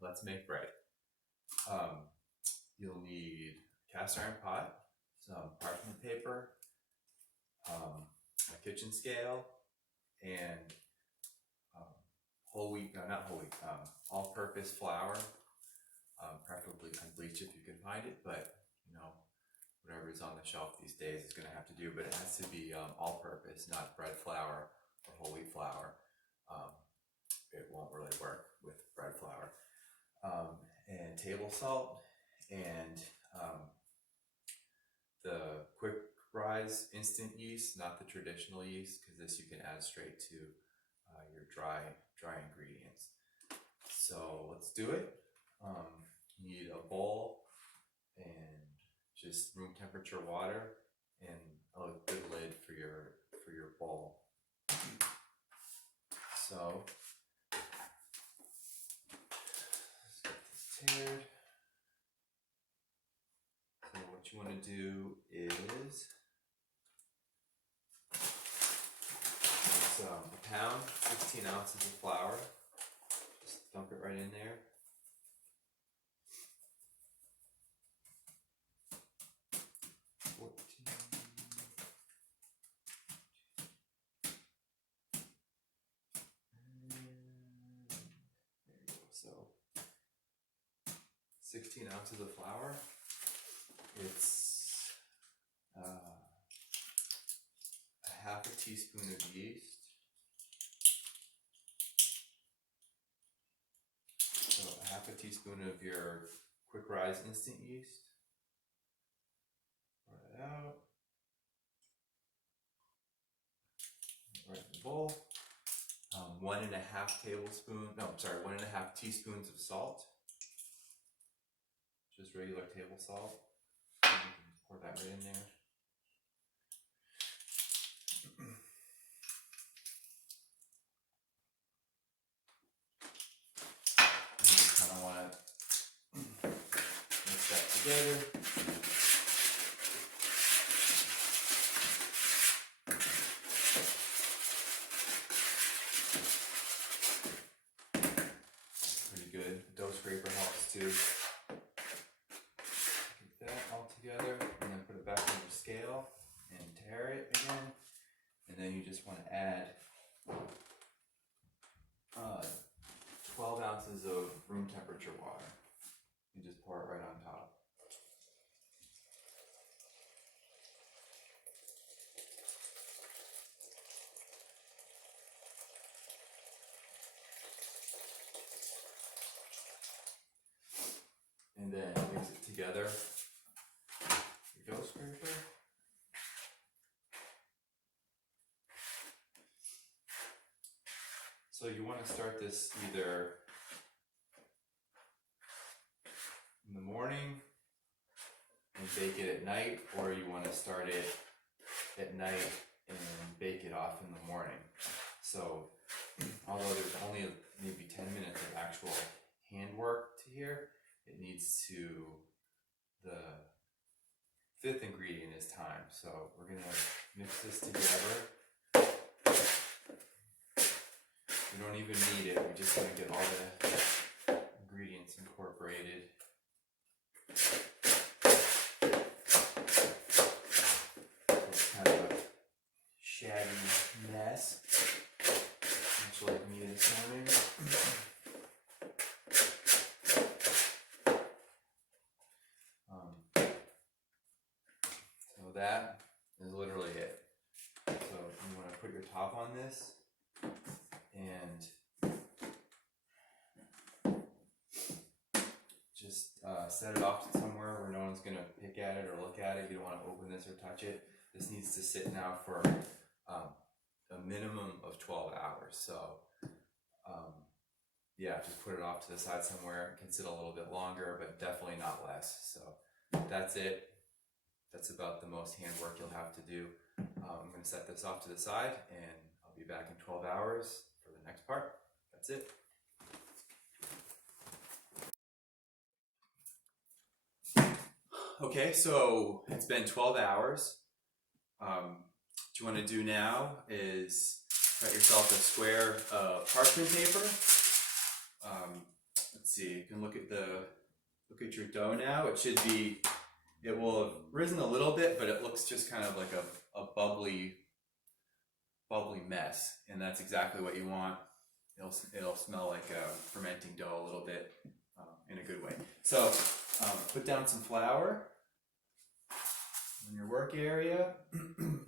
let's make bread. You'll need a cast iron pot, some parchment paper, a kitchen scale, and whole wheat, no, not whole wheat, all-purpose flour, preferably unbleached if you can find it, but you know, whatever is on the shelf these days is going to have to do, but it has to be all-purpose, not bread flour or whole wheat flour. It won't really work with bread flour. And table salt, and the quick rise instant yeast, not the traditional yeast, because this you can add straight to your dry ingredients. So let's do it. You need a bowl and just room temperature water and a good lid for your bowl. So let's get this tiered. So what you want to do is it's a pound, 16 ounces of flour. Just dump it right in there. So 16 ounces of flour. It's a half a teaspoon of yeast. So a half a teaspoon of your quick rise instant yeast. Pour it out. Right in the bowl. 1.5 teaspoons of salt. Just regular table salt. You can pour that right in there. And you just kind of want to mix that together. Pretty good. The dough scraper helps too. Get that all together and then put it back on your scale and tare it again. And then you just want to add 12 ounces of room temperature water. You just pour it right on top. And then mix it together. Your dough scraper. So you want to start this either in the morning and bake it at night, or you want to start it at night and bake it off in the morning. So although there's only maybe 10 minutes of actual handwork to here, it needs to, the fifth ingredient is time. So we're going to mix this together. We don't even need it, we're just going to get all the ingredients incorporated. So it's kind of a shaggy mess, much like me this morning. So that is literally it. So you want to put your top on this and just set it off somewhere where no one's going to pick at it or look at it. You don't want to open this or touch it. This needs to sit now for a minimum of 12 hours. So yeah, just put it off to the side somewhere. It can sit a little bit longer, but definitely not less. So that's it. That's about the most handwork you'll have to do. I'm going to set this off to the side and I'll be back in 12 hours for the next part. That's it. Okay, so it's been 12 hours. What you want to do now is cut yourself a square of parchment paper. let's see, you can look at your dough now. It will have risen a little bit, but it looks just kind of like a bubbly mess, and that's exactly what you want. It'll smell like a fermenting dough a little bit, in a good way. So put down some flour in your work area. And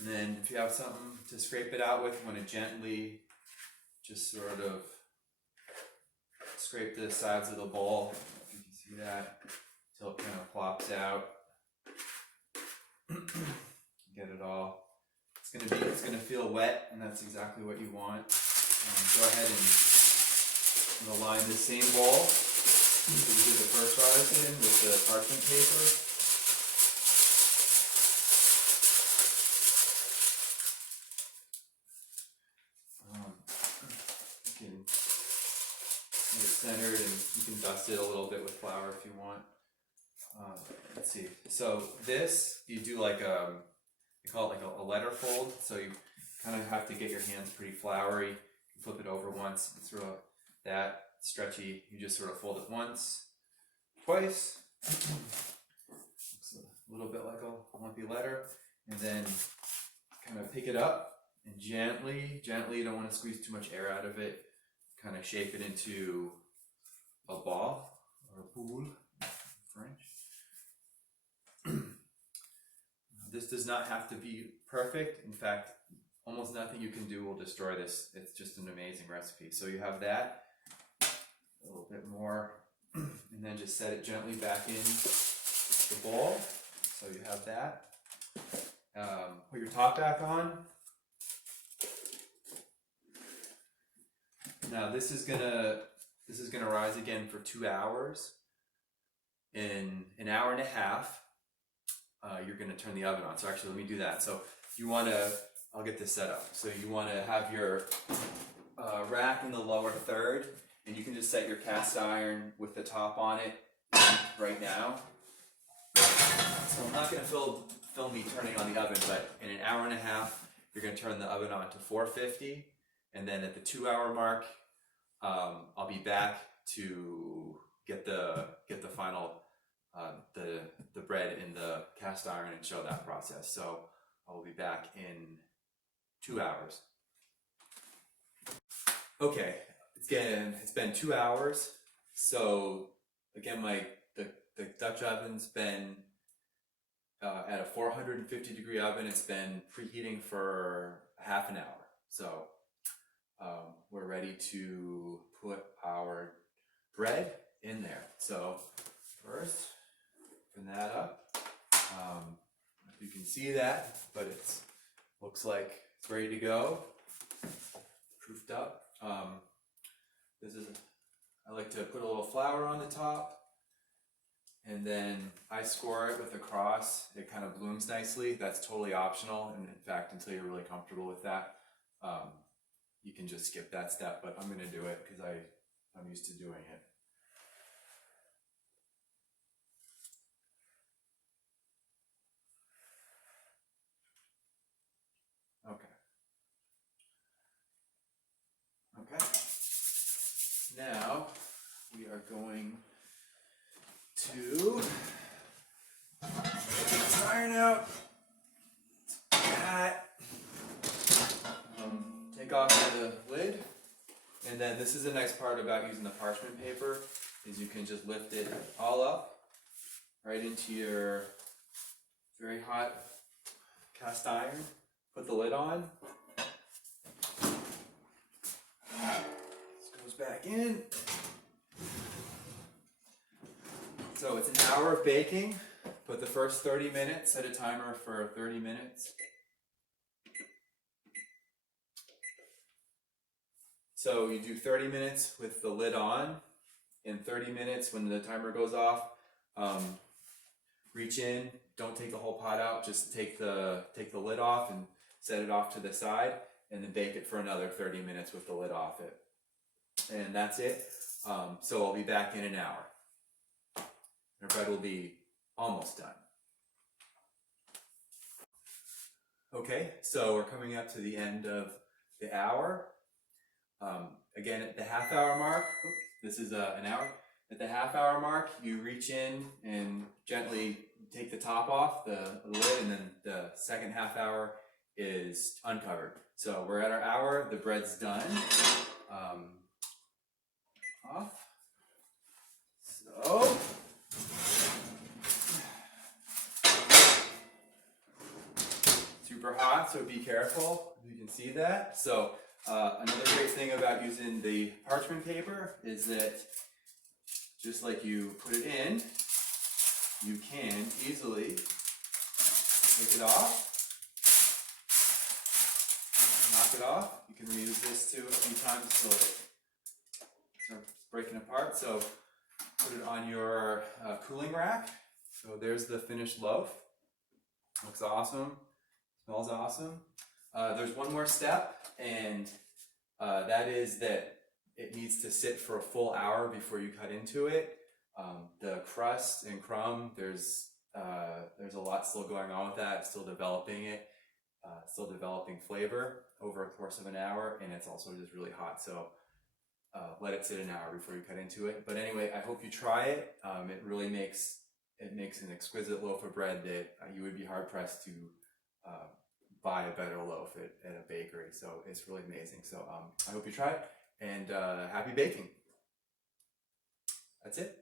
then if you have something to scrape it out with, you want to gently just sort of scrape the sides of the bowl, if you can see that, until it kind of plops out. Get it all. It's gonna feel wet, and that's exactly what you want. Go ahead and align the same bowl that you did the first artisan with the parchment paper. You can get it centered, and you can dust it a little bit with flour if you want. Let's see. So this, you do like they call it like a letter fold. So you kind of have to get your hands pretty floury. You flip it over once. It's sort of that stretchy. You just sort of fold it once, twice. Looks a little bit like a lumpy letter, and then kind of pick it up and gently. You don't want to squeeze too much air out of it. Kind of shape it into a ball or a boule in French. This does not have to be perfect. In fact, almost nothing you can do will destroy this. It's just an amazing recipe. So you have that, a little bit more, and then just set it gently back in the bowl. So you have that. Put your top back on. Now this is gonna rise again for 2 hours. In an hour and a half, you're gonna turn the oven on. So actually, let me do that. So I'll get this set up. So you wanna have your rack in the lower third, and you can just set your cast iron with the top on it right now. So I'm not gonna film me turning on the oven, but in an hour and a half, you're gonna turn the oven on to 450, and then at the 2 hour mark, I'll be back to get the final the bread in the cast iron and show that process. So I will be back in 2 hours. Okay, it's been 2 hours. So again, the Dutch oven's been at a 450 degree oven. It's been preheating for half an hour. So we're ready to put our bread in there. So first, open that up. If you can see that, but it looks like it's ready to go, proofed up. I like to put a little flour on the top, and then I score it with a cross. It kind of blooms nicely. That's totally optional, and in fact, until you're really comfortable with that, you can just skip that step, but I'm going to do it because I'm used to doing it. Okay. Now we are going to take this iron out. Take off the lid, and then this is the next part about using the parchment paper, is you can just lift it all up right into your very hot cast iron. Put the lid on. This goes back in. So it's an hour of baking. Put the first 30 minutes, set a timer for 30 minutes. So you do 30 minutes with the lid on. In 30 minutes, when the timer goes off, reach in, don't take the whole pot out, just take the lid off and set it off to the side, and then bake it for another 30 minutes with the lid off it. And that's it. So I'll be back in an hour. Our bread will be almost done. Okay, so we're coming up to the end of the hour. again, at the half-hour mark, this is an hour. At the half-hour mark, you reach in and gently take the top off the lid, and then the second half-hour is uncovered. So we're at our hour. The bread's done. Off. So. Super hot, so be careful. You can see that. So another great thing about using the parchment paper is that just like you put it in, you can easily take it off, knock it off. You can reuse this too a few times till it starts breaking apart. So put it on your cooling rack. So there's the finished loaf. Looks awesome. Smells awesome. There's one more step, and that is that it needs to sit for a full hour before you cut into it. The crust and crumb, there's a lot still going on with that, still developing it, still developing flavor over a course of an hour, and it's also just really hot, so let it sit an hour before you cut into it. But anyway, I hope you try it. It really makes an exquisite loaf of bread that you would be hard-pressed to buy a better loaf at a bakery. So it's really amazing. So I hope you try it, and happy baking. That's it.